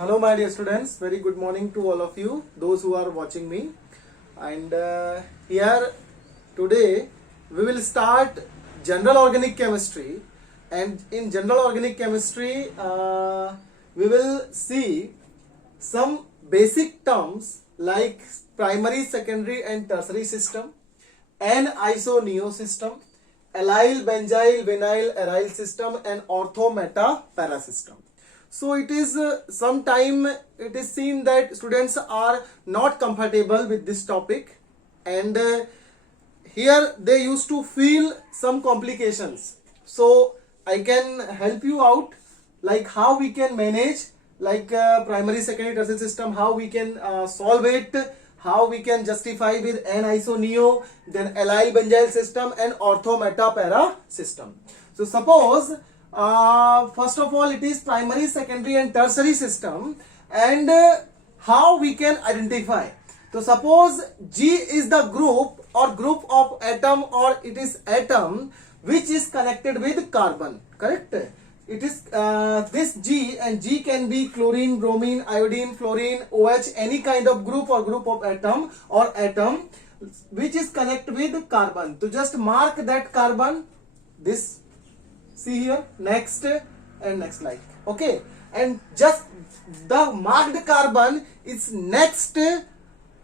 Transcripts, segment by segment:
Hello, my dear students. Very good morning to all of you, those who are watching me. And here today we will start general organic chemistry. And in general organic chemistry, we will see some basic terms like primary, secondary, and tertiary system, N-iso-neo system, allyl, benzyl, vinyl, aryl system, and ortho, meta, para system. So it is sometime it is seen that students are not comfortable with this topic, and here they used to feel some complications. So I can help you out, like how we can manage like primary, secondary, tertiary system, how we can solve it, how we can justify with N-iso-neo, then allyl benzyl system, and ortho meta para system. So suppose first of all it is primary, secondary, and tertiary system, and how we can identify. So suppose G is the group of atom, or it is atom which is connected with carbon, correct? It is this G, and G can be chlorine, bromine, iodine, fluorine, OH, any kind of group or group of atom or atom which is connected with carbon. To just mark that carbon, this, see here, next and next, like, okay, and just the marked carbon is next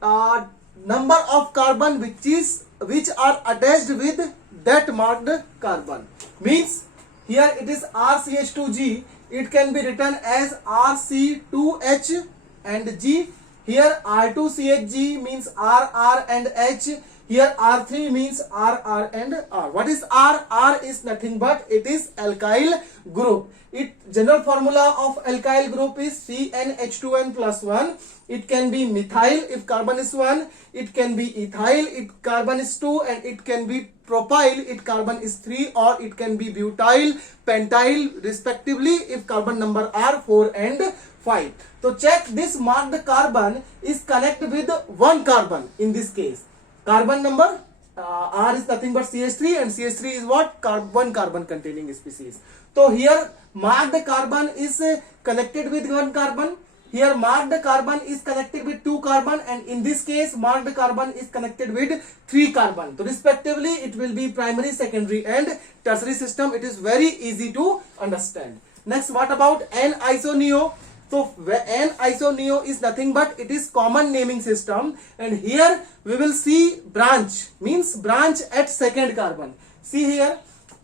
number of carbon which are attached with that marked carbon. Means here it is RCH2G, it can be written as RC2H and G. Here R2CHG means RR and H. Here R3 means RR and R. What is R? R is nothing but it is alkyl group. It general formula of alkyl group is CnH2n plus 1. It can be methyl if carbon is 1. It can be ethyl if carbon is 2, and it can be propyl if carbon is 3, or it can be butyl, pentyl respectively if carbon number are 4 and 5. So check this marked carbon is connected with one carbon in this case. Carbon number R is nothing but CH3, and CH3 is what? Carbon containing species. So here marked carbon is connected with one carbon. Here marked carbon is connected with 2 carbon, and in this case marked carbon is connected with 3 carbon. So respectively it will be primary, secondary, and tertiary system. It is very easy to understand. Next, what about N-iso-neo? So N-iso-neo is nothing but it is common naming system, and here we will see branch, means branch at second carbon. See here,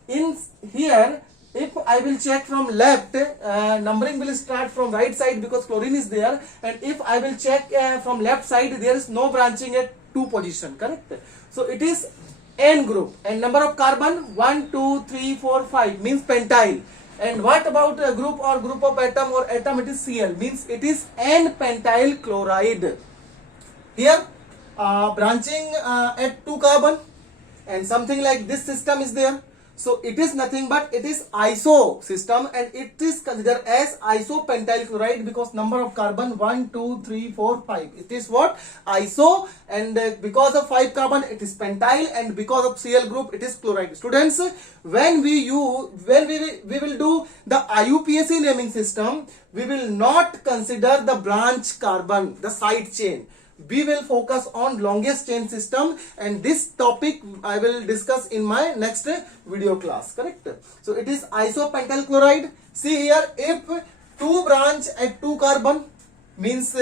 in here if I will check from left, numbering will start from right side because chlorine is there, and if I will check from left side, there is no branching at 2 position, correct? So it is N group, and number of carbon 1, 2, 3, 4, 5 means pentyl. And what about a group or group of atom or atom? It is Cl, means it is N-pentyl chloride. Here branching at 2 carbon, and something like this system is there. So it is nothing but it is iso system, and it is considered as isopentyl chloride because number of carbon 1, 2, 3, 4, 5. It is what? Iso, and because of 5 carbon it is pentyl, and because of Cl group it is chloride. Students, when we will do the IUPAC naming system, we will not consider the branch carbon, the side chain. We will focus on longest chain system, and this topic I will discuss in my next video class, correct? So it is isopentyl chloride. See here, if 2 branch at 2 carbon means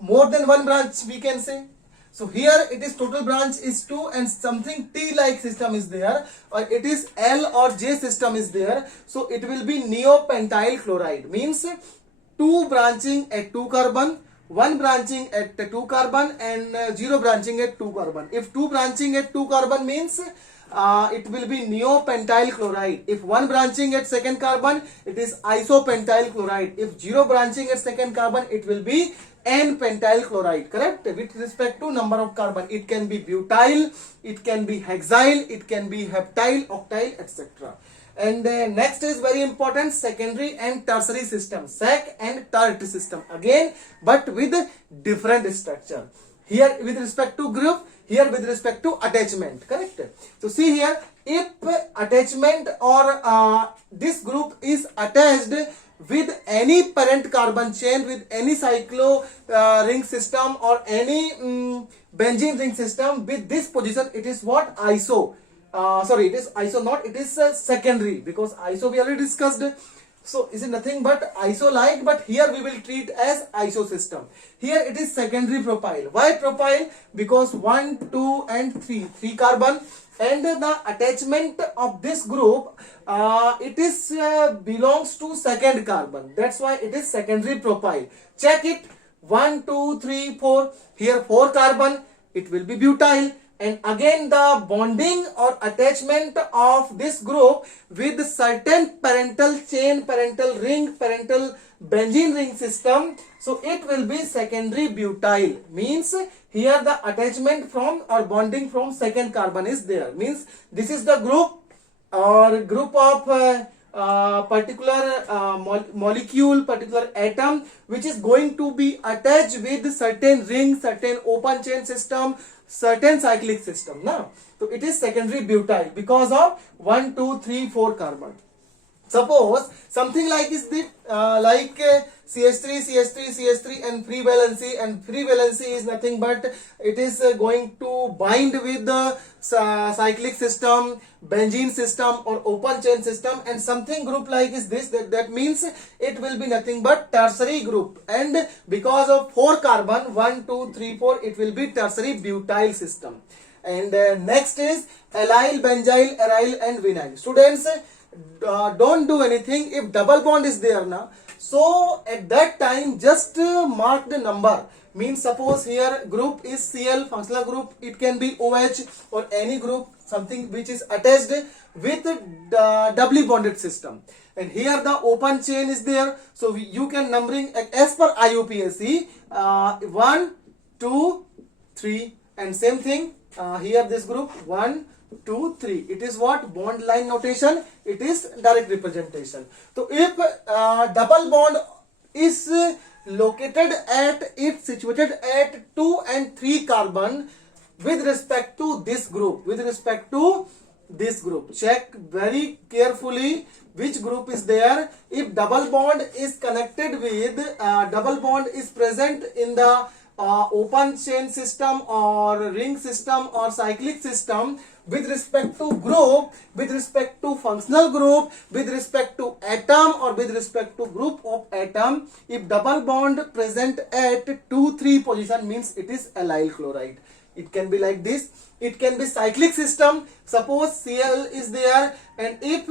more than 1 branch we can say. So here it is total branch is 2, and something T like system is there, or it is L or J system is there. So it will be neopentyl chloride, means 2 branching at 2 carbon, 1 branching at 2 carbon, and 0 branching at 2 carbon. If 2 branching at 2 carbon means it will be neopentyl chloride. If 1 branching at second carbon, it is isopentyl chloride. If 0 branching at second carbon, it will be N-pentyl chloride, correct? With respect to number of carbon, it can be butyl, it can be hexyl, it can be heptyl, octyl, etc. And next is very important, secondary and tertiary system, sec and tertiary system again, but with different structure. Here with respect to group, here with respect to attachment, correct? So see here, if attachment or this group is attached with any parent carbon chain with any cyclo ring system or any benzene ring system with this position, it is what? Iso. Sorry, it is iso not, it is secondary, because iso we already discussed. So is it nothing but iso-like, but here we will treat as iso system. Here it is secondary propyl. Why propyl? Because 1, 2 and 3 carbon, and the attachment of this group it is belongs to second carbon. That's why it is secondary propyl. Check it. 1, 2, 3, 4. Here 4 carbon. It will be butyl. And again the bonding or attachment of this group with certain parental chain, parental ring, parental benzene ring system, so it will be secondary butyl. Means here the attachment from or bonding from second carbon is there. Means this is the group or group of particular molecule, particular atom, which is going to be attached with certain ring, certain open chain system, certain cyclic system. Now, so it is secondary butyl because of 1, 2, 3, 4 carbon. Suppose something like is the CH3, CH3, CH3 and free valency, and free valency is nothing but it is going to bind with the cyclic system, benzene system or open chain system, and something group like is this, that means it will be nothing but tertiary group, and because of 4 carbon 1, 2, 3, 4 it will be tertiary butyl system. And next is allyl, benzyl, aryl and vinyl. Students, don't do anything if double bond is there now. So at that time just mark the number. Means suppose here group is Cl, functional group, it can be OH or any group, something which is attached with the doubly bonded system. And here the open chain is there, so you can numbering as per IUPAC 1, 2, 3, and same thing here this group 1, 2, 3. It is what? Bond line notation. It is direct representation. So if double bond is located at, it's situated at 2 and 3 carbon with respect to this group, check very carefully which group is there. If double bond is connected with double bond is present in the open chain system or ring system or cyclic system with respect to group, with respect to functional group, with respect to atom or with respect to group of atom, if double bond present at 2, 3 position, means it is allyl chloride. It can be like this. It can be cyclic system. Suppose Cl is there, and if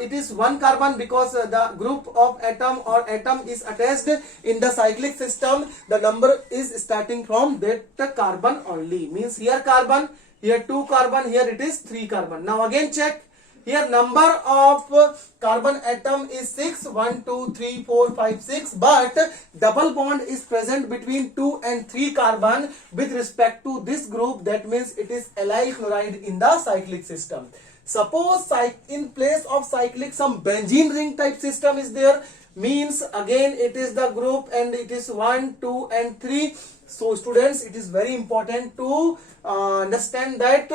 it is 1 carbon, because the group of atom or atom is attached in the cyclic system, the number is starting from that carbon only. Means here carbon, here 2 carbon, here it is 3 carbon. Now again check. Here number of carbon atom is 6, 1, 2, 3, 4, 5, 6, but double bond is present between 2 and 3 carbon with respect to this group. That means it is allyl chloride in the cyclic system. Suppose in place of cyclic some benzene ring type system is there, means again it is the group and it is 1, 2 and 3. So students, it is very important to understand that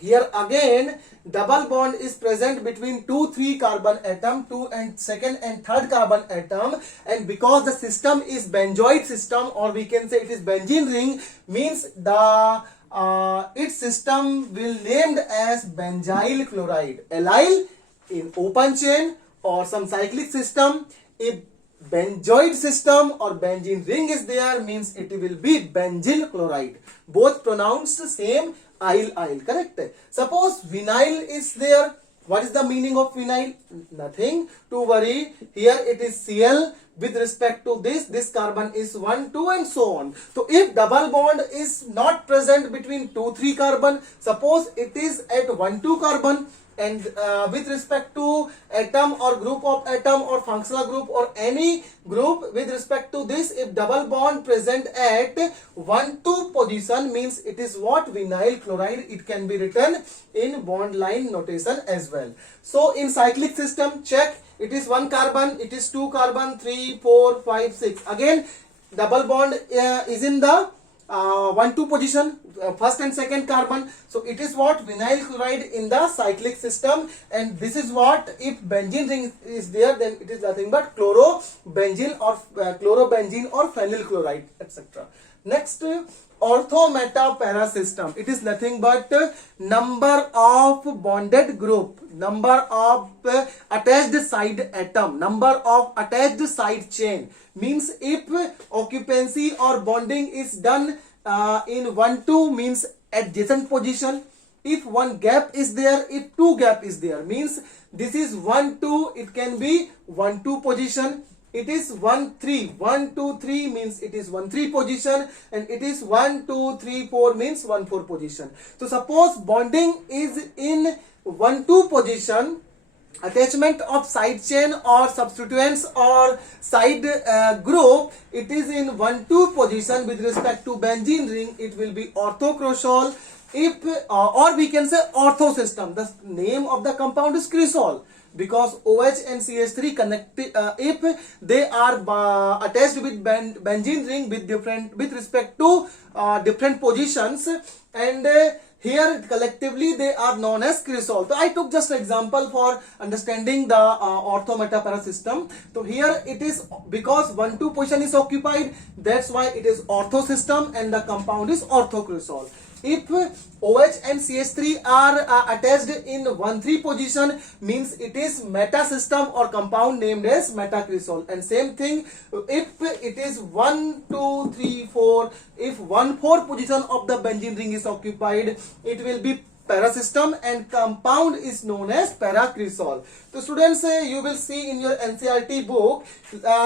here again double bond is present between 2, 3 carbon atom, 2 and second and third carbon atom, and because the system is benzoid system or we can say it is benzene ring, means the its system will named as benzyl chloride. Allyl in open chain or some cyclic system, if benzoid system or benzene ring is there, means it will be benzyl chloride. Both pronounced same, yl, correct? Suppose vinyl is there. What is the meaning of vinyl? Nothing to worry. Here it is Cl. With respect to this carbon is 1, 2 and so on. So if double bond is not present between 2, 3 carbon, suppose it is at 1, 2 carbon, and with respect to atom or group of atom or functional group or any group with respect to this, if double bond present at 1, 2 position, means it is what? Vinyl chloride. It can be written in bond line notation as well. So in cyclic system, check, it is 1 carbon, it is 2 carbon, 3, 4, 5, 6. Again double bond is in the 1,2 position, first and second carbon. So it is what vinyl chloride in the cyclic system, and this is what, if benzene ring is there, then it is nothing but chlorobenzene or phenyl chloride, etc. Next, ortho meta para system. It is nothing but number of bonded group, number of attached side atom, number of attached side chain. Means if occupancy or bonding is done in 1,2 means adjacent position. If one gap is there, if two gap is there, means this is 1,2, it can be 1,2 position. It is 1,3, 1, 2, 3 means it is 1,3 position, and it is 1, 2, 3, 4 means 1,4 position. So suppose bonding is in 1,2 position, attachment of side chain or substituents or side group, it is in 1,2 position with respect to benzene ring, it will be orthocrosol. If or we can say ortho system, the name of the compound is cresol, because OH and CH3 connected, if they are attached with benzene ring with respect to different positions, and here collectively they are known as cresol. So I took just an example for understanding the ortho meta para system. So here it is because 1,2 position is occupied, that's why it is ortho system, and the compound is orthocresol. If OH and CH3 are attached in 1,3 position, means it is meta system or compound named as metacresol. And same thing, if it is 1, 2, 3, 4, if 1,4 position of the benzene ring is occupied, it will be para system, and compound is known as paracresol. So students, you will see in your NCERT book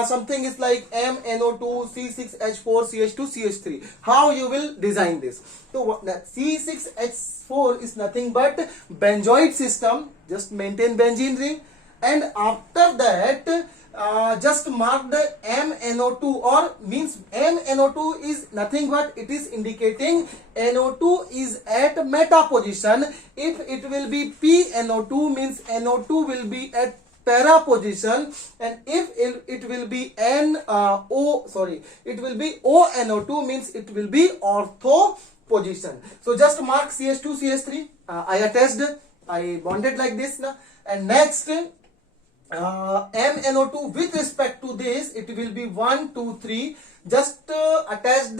something is like MnO2, C6H4, CH2, CH3. How you will design this? So that C6H4 is nothing but benzoid system, just maintain benzene ring, and after that just mark the MnO2, or means MnO2 is nothing but it is indicating NO2 is at meta position. If it will be PNO2 means NO2 will be at para position, and if it will be it will be ONO2 means it will be ortho position. So just mark CH2, CH3. I attached, I bonded like this now, and next MnO2 with respect to this, it will be 1, 2, 3. Just attached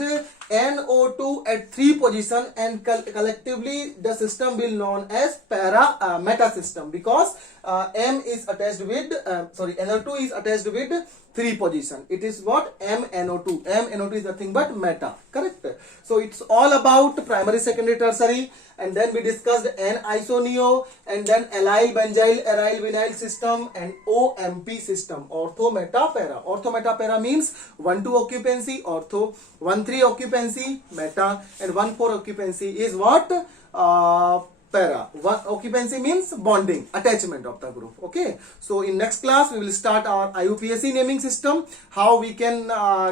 NO2 at 3 position, and collectively the system will known as para meta system, because M is attached with NO2 is attached with 3 position. It is what? MnO2. MnO2 is nothing but meta, correct? So it's all about primary, secondary, tertiary, and then we discussed N-isoneo, and then allyl benzyl aryl vinyl system, and OMP system, ortho meta para. Ortho meta para means 1,2 occupancy ortho, 1,3 occupancy meta, and 1,4 occupancy is what? Para. One occupancy means bonding, attachment of the group. Okay, so in next class we will start our IUPAC naming system, how we can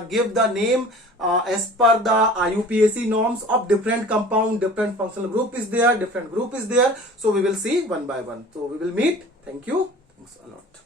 give the name as per the IUPAC norms of different compound, different functional group is there, different group is there. So we will see one by one. So we will meet. Thank you. Thanks a lot.